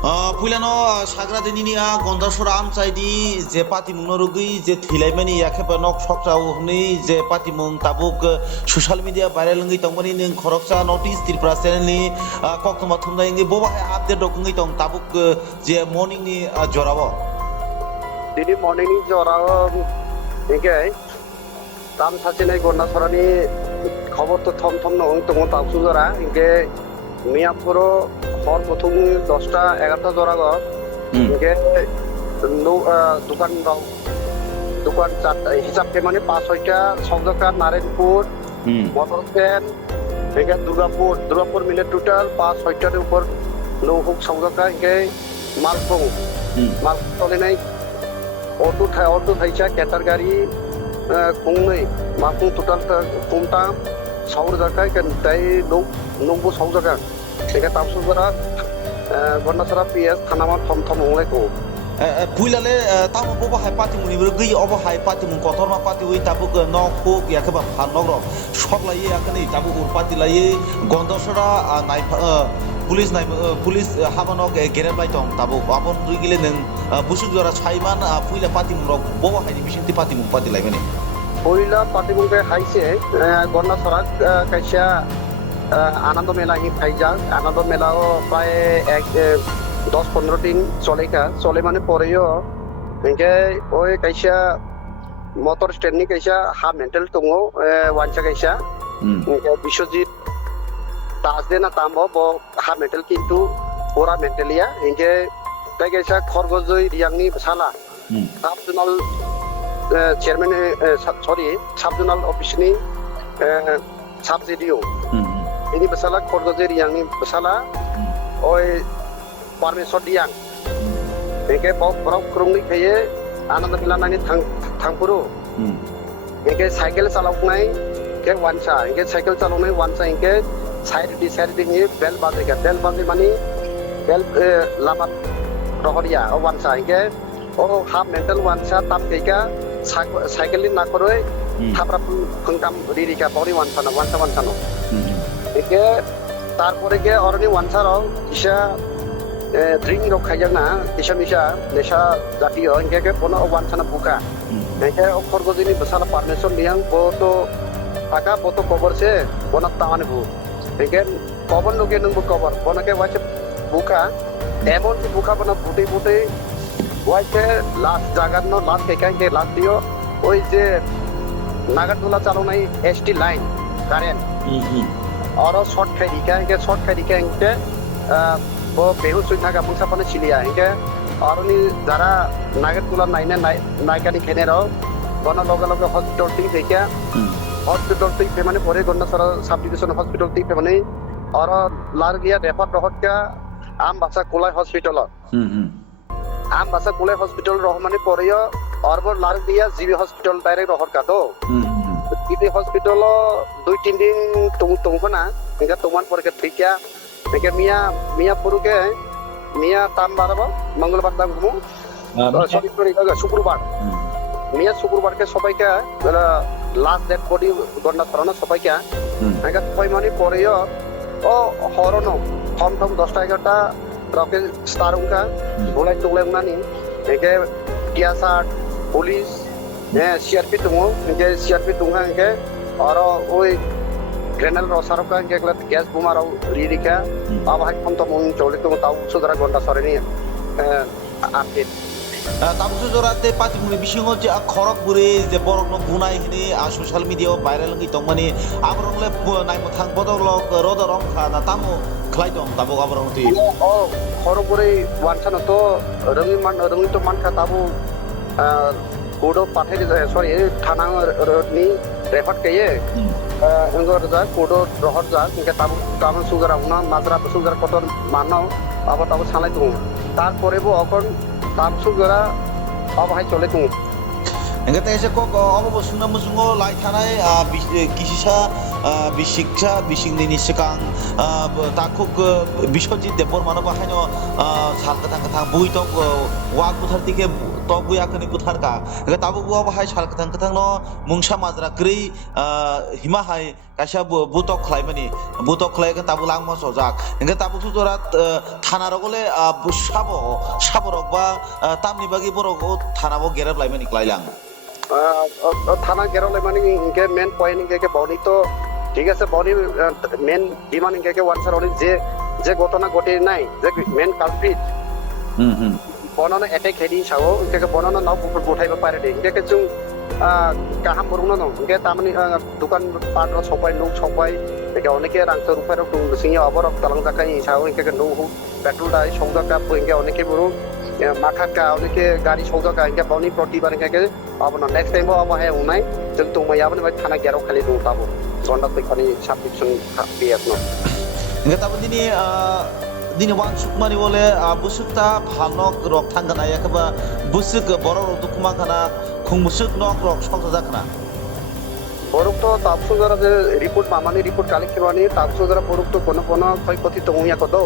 Puilano Sagra Denia, Gondashora Amchaini, the Patimung Rugi, the Thilemani, Habanog, Shopsa, the Patimung Tabuk, social media, Baralangi Tongani, and Koroksa notice, Tripura, Kokomatunda, Boba have the document Tabuk, the morning Jorava. Didi morning Jorava, okay. Tam Sachine Gondasarani, cover to Tom Tomota Suzara, okay. Miapuro, Horphunang, Dosta, Agata Zorago, Dukan Hisap Kemani, Pasoika, Sogaka, Narenpur, Motorpen, Durapur Millet Tutal, Pasoika, Low Hook Sogaka, Malpung, Malpolinate, Auto Haicha, Catargari, Kungni, Mapu Tutal, Punta, Sauraka, and Dai Numbu Sogaka. Sehingga tahu surat Gandacherra PS Tanaman Tom Oleko. Puilale tamu boba hai pati muni bergi oba hai pati mun kotor ma pati ui tabuk no hook ya keba Phalnok shop lai akani tabuk urpati lai Gandacherra nai police Habanog Gereplaijak tabuk abon duigile neng busuk jora chaiman puila pati mun boba hai bishinti pati mun pati lai mani. Puila pati mun ke hai se Gandacherra kaisa আনন্দ মেলা হি ফাইজা আনন্দ মেলাও প্রায় 10-15 দিন চলে মানে পরেও একে ওই কাইসা motor স্ট্যান্ডনি কাইসা হা mental দङो ওয়ানসা কাইসা Biswajit Das দেনা তামবো ব হা মেন্টাল কিন্তু পুরা মেন্টালিয়া একে তাই কাইসা খরগজই রিয়াংনি সালা সাবজোনাল চেয়ারম্যান সাবজোনাল অফিসনি সাবজেডিও ini masalah kordozer yang ini masalah, oi permisor diang, engke borok kerungi kaya, anak bilang nani thang puru, engke cycle salongai, ke wansa, engke cycle salongai wansa engke side di ni bel mani bel lamat rohoria, wansa engke, half mental wansa tap kaya cycle ni nakoroi, thapra pengkam diri kaya bori wansa no. একে তারপরে গে অরনি ওয়ানসারও ইসা drink rock খাইজাক না ইসা Misa নেশা জাতীয় একে কোনো ওয়ানসানা বুকা একে খরগজিনি বসালা permission নিয়াং বতো টাকা বতো কবর সে বনা তামানে বু একে কবর লোকে নংবু কবর বনাকে ওয়াইছে বুকা এমন কি বুকা বনা বুটে ওয়াইছে লাস্ট জাগার নো লাস্ট কেকাইকে লাস্ট দিও ওই যে নাগারদোলা চালনাই এসটি লাইন কারেন্ট और शॉर्ट खाई इनके वो बेहुश हुई था मुसा पने चिलिया इनके और उन्हीं जरा नागेट तुला नायका नहीं खेने रहो बना लोग हॉस्पिटल टी देखा हॉस्पिटल टी पे मैंने पूरे गंडाचेरा सब डिविजन हॉस्पिटल टी पे मैंने और लार गया रेफर रहो क्या आम बासा कुलाई हॉस्पिटल रहो मैंने पूरे और वो लार गया जीबी हॉस्पिटल डायरेक्ट रहो का तो Di hospital 2-3 din tunggu na, hingga tuman pergi tiga, hingga Mia puru ke, Mia tambar apa, Mangalabar tanggumu, sorry Syukurbar, Mia Syukurbar ke sopai ke, last dead body Gandacherra sopai ke, hingga sopai mani poreo, horono, Tom 10-11 rocket starung ka, mulai nani, hingga biasa polis CRP tunggu, इनके CRP tunggu इनके और वो granal रोसारो का इनके club gas बुमारो Reedy का अब हम तो मुंग चोले तो ताऊ सुधरा Gandacherra नहीं आपके tamu sejorate pati muni bisingo je khorok buri je borok no bunai hini social media viral ngi tongmani abrong le nai mothang bodolok rodorong kha na tamu khlai dong tabu abrong ti khorok buri wansana to rungi to man kha tabu कोडो पाठे sorry थाना नि refer कये इंगोर जा कोडो रहर जा इनके ताबु sugar आउना माजरा sugar कटन मानो अब ताबु सालाय दु तार परे बो अकन ताबु सुगरा अब हाय चले दु Enggak tahu sih kok apa bos sunnah musungo like tanai kisisa bisikcha bisingni sikang takuk bisojit debor mano bahaino salkatang bui tok wak puthar tike tok bui akani puthar ka tabuk bua bahai salkatang no mungsa majra kri hima hai kaisa butok khlaimani butok khlai ka tabu langmo sojak tabuk sujorat thana rogole saborok ba tamni bagi borok thana bo Gereplaijak klailang থানা গেরলে মানে ইনকে main point ইনকে body তো ঠিক আছে body main demand ইনকে ওয়ানসার অলি যে ঘটনা ঘটে নাই যে মেন কালপ্রিট বনানো অ্যাটাক হেডি সাও ইনকে বনানো নাও পুকুর উঠাইবা পারে দে ইনকে जों কাহাম বরুনো ন ইনকে তামানি দোকান পাটর সবাই লোক সবাই ইনকে অনেকে রাংস রুপাইর টুং সিংয়া অবরক তালাং জাকাই সাও ইনকে নো পেট্রোল দাই সংজাকা ইনকে অনেকে বড় মাখাকা অনেকে গাড়ি সৌজাকা ইনকে বনি প্রতিবার ইনকে abona next time abo hai unai jeng tung maya abone thana gero khali dong tabo zonda pe khani subscription bias no inga tabun dini wan sukmani bole busukta Phalnok rok thangana yakaba busuk boro rok dukuma khana khungmusuk nok rok songsa jakna borok to tabsu jara je report mamani report collect kirwani tabsu jara borok to kono khoi koti to uya kodo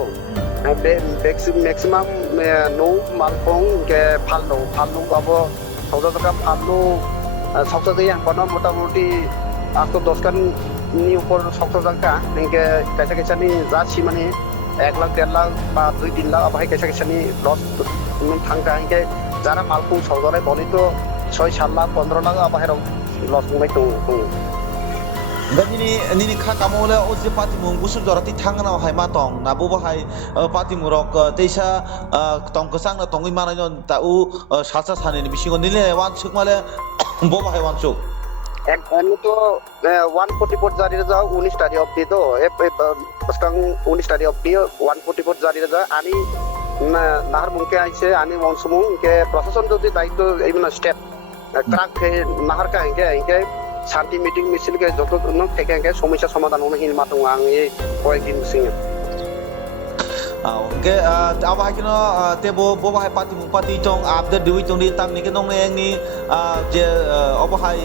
maximum no malpong ke Phalnok abo সৌদাটা আলু সবচেয়ে yang kono মোটামুটি 8-10 ni উপর সবচেয়ে ইনকে কাছে কাছে নি যাচ্ছি মানে 1 লাখ 1.5 লাখ বা 2-3 লাখ আবার কাছে কাছে নি লস থাঙ্কা ইনকে যারা মালপু সৌদারে বলি তো 6-7 লাখ 15 লাখ আবার লস মুই তো nini kha kamole oje pati mung busuk jorati thangna hai ma tong na bo bahai pati murok teisa tong kesang na tongui mana non ta u salsa sane ni bisingo nile wan suk male bo bahai wan suk এক আমি তো 144 জারি যা 19 study of the তো পস্কাং 19 study of the 144 জারি যা আমি নাহার মুকে আইছে আমি মনসুমুং কে প্রশাসন যদি দায়িত্ব এই মানে স্টেপ ট্রাক নাহার কা ইনকে শান্তি মিটিং মিছিল কে যত থেকে সমস্যা সমাধান হনো হিল মাতং আং এই কয়েকদিন Singh ke aba hakino te bo bahai pati tong update dui tong di tam ni ke nong ne ni je obo hai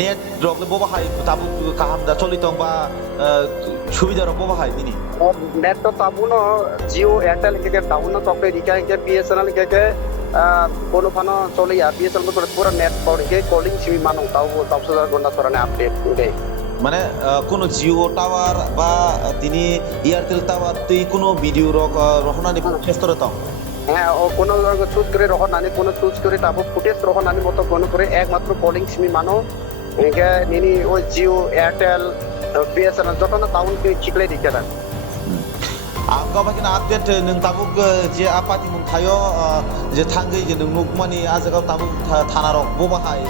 net rok bo bahai tabu kaham da choli tong ba সুবিধা রব bahai dini net to tabu no Jio Airtel ke down no to pe rika ke BSNL ke কোনো Fanon চলে BSL করে পুরো net পড়ে calling Simi মানো তাও 10000 ঘন্টা সরানে আপডেট দেয় মানে কোনো জিও টাওয়ার বা তিনি এয়ারটেল টাওয়ার তুই কোনো ভিডিও রহনানি চেষ্টা করতে হ্যাঁ ও কোনো চুজ করে রহনানি কোনো চুজ করে তারপর ফুটেজ রহনানি মতো কোনো করে একমাত্র কলিং সিমি মানো একে নিনি ও জিও এয়ারটেল বিএসএনএল যত না টাউন কে চিকলে দিকে না angka bagian update neng tabuk je apati mung thayo je thangai je neng nukmani ajagau tabuk thanarok bo bahai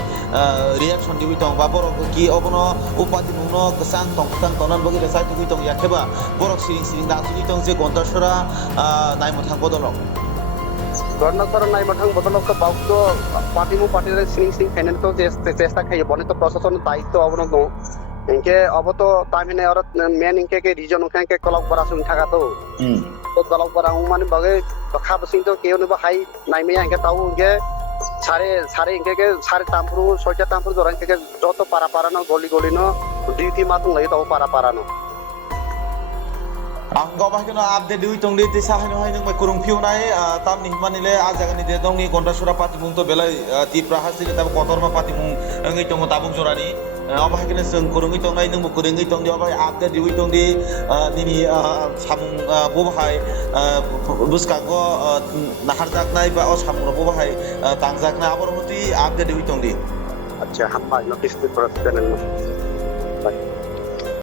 reaction diwi tong ba borok ki obono upati mung no kesang tong tonan bagi lesai tu tong yakheba borok siring da tu tong je Gandacherra nai mothang bodolok Gandacherra nai mothang bodolok ka bau to party re siring final to চেষ্টা খাই বনে তো প্রশাসন দায়িত্ব অবনো no इनके अब तो तामिने और मेन इनके के रीजन के कलक बरा सुन थाका तो कलक बरा माने बगे खा बसिन तो केउ न हाई नाइमे इनके ताउ इनके सारे इनके के सारे तामपुरु सोचा तामपुरु जोरा इनके जो तो पारा न गली न ड्यूटी मातुं लई तो पारा न angka bagian update diwi tong di desa hanya hai neng kurung piu nai tam nih manile ajagan ni dedong ni Gandacherra pati mung to belai Tripura hasil tabu kotor ma pati mung ngai tong tabung jorani apa hakene seng kurungi tong nai neng kurungi tong di apa update diwi tong di nini samung bo bahai buskago nahar jak nai ba o samung bo bahai tangjak nai abor muti update diwi tong di अच्छा हम notice पे process करने